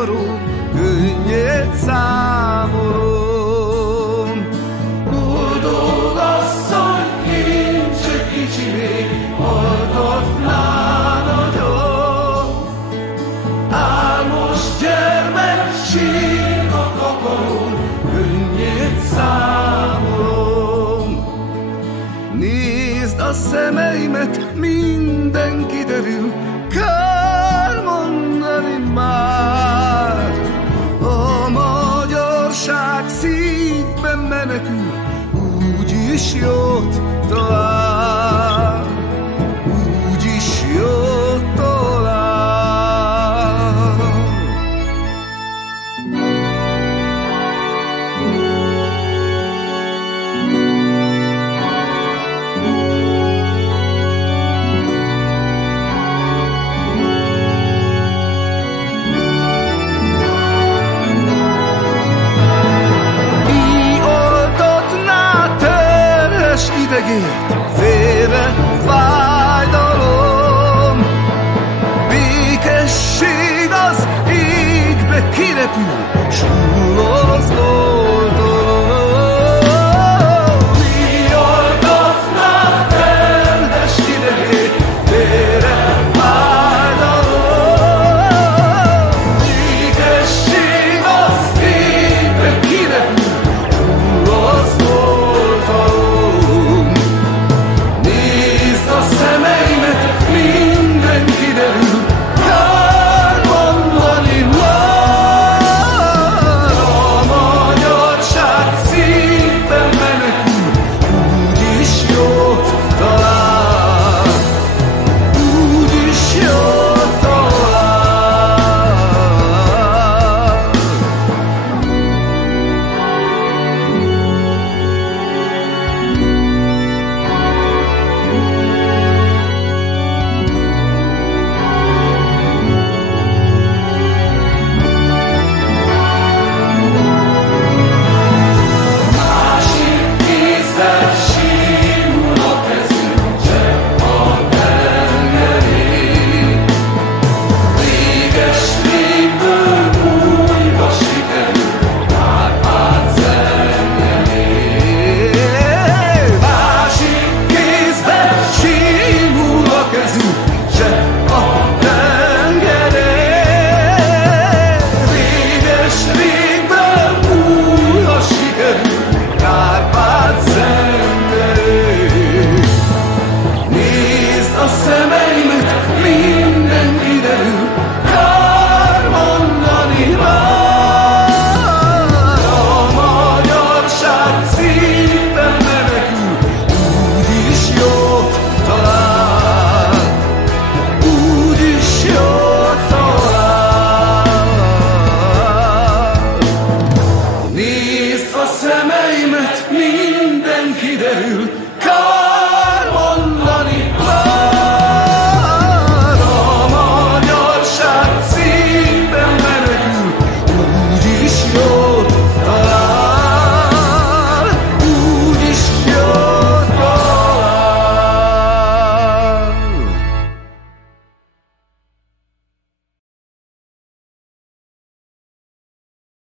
akaró, könnyed számolom. Boldog asszony, kincse kicsi még, altatná nagyon. Álmos gyermek, sír a kakarón, könnyed számolom. Nézd a szemeimet, minden kiderül, kár mondani már. A magyarság szívben menekül, úgyis jót talál, úgyis jót talál. Idegét, félre fájdalom, békesség az égbe kirepül, súlom.